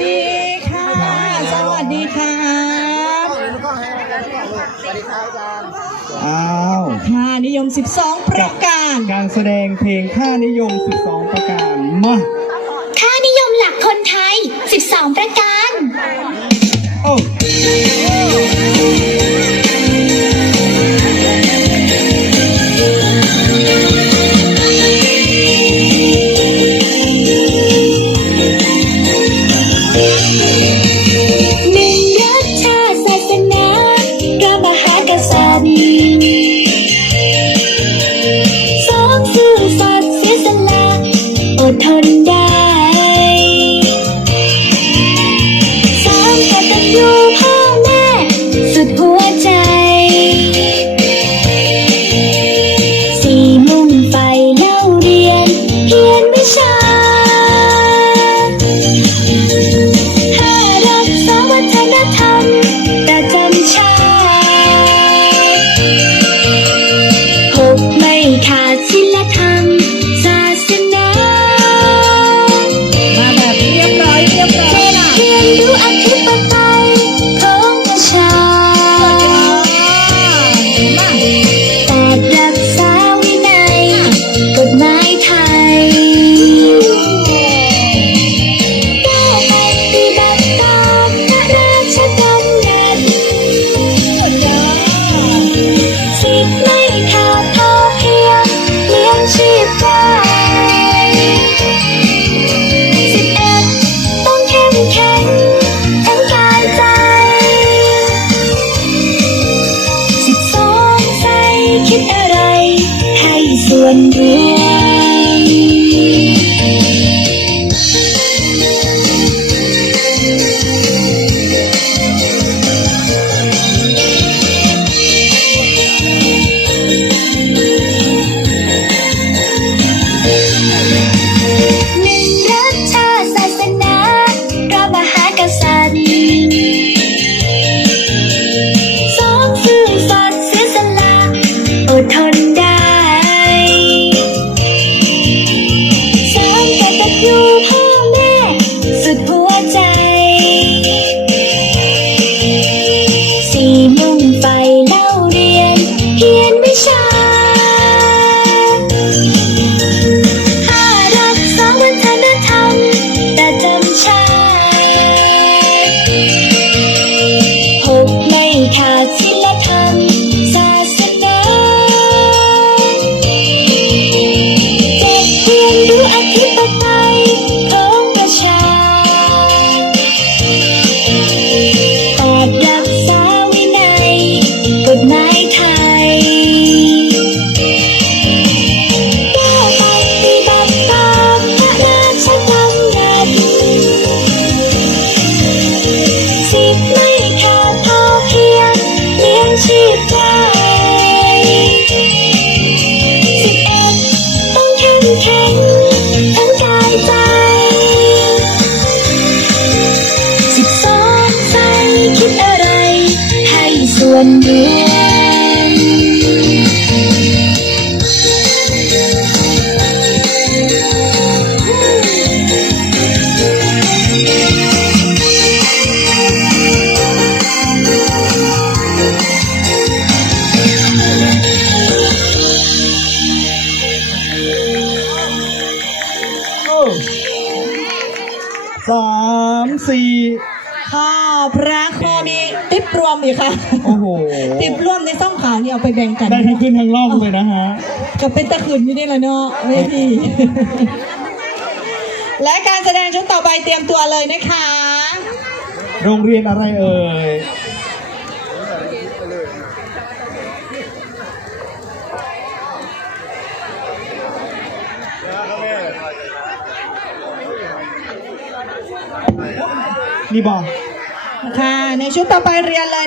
ดีค่ะ สวัสดีค่ะอ้าวค่านิยม 12 ประการ การแสดงเพลงค่านิยม 12 ประการ มา ค่านิยมหลักคนไทย 12 ประการ อ ส่ มุ่งไปเล่าเรียนเพียรวิชา ชีพได้สิบเอ็ดต้องเข้มแข็งทั้งกายใจสิบสองใจคิดอะไร ให้ส่วนรวม สี่ข้าพระโคมีติปรวมอีกค่ะ โอ้โหติปรวมในซ่องขานี่เอาไปแบ่งกัน ได้ทั้งขึ้นทั้งล่องเลยนะฮะก็เป็นตะขืนอยู่นี่แหละเนาะเวทีและการแสดงชุดต่อไปเตรียมตัวเลยนะคะ โรงเรียนอะไรเอ่ย นี่บอกค่ะ ในชุดต่อไปเรียนเลย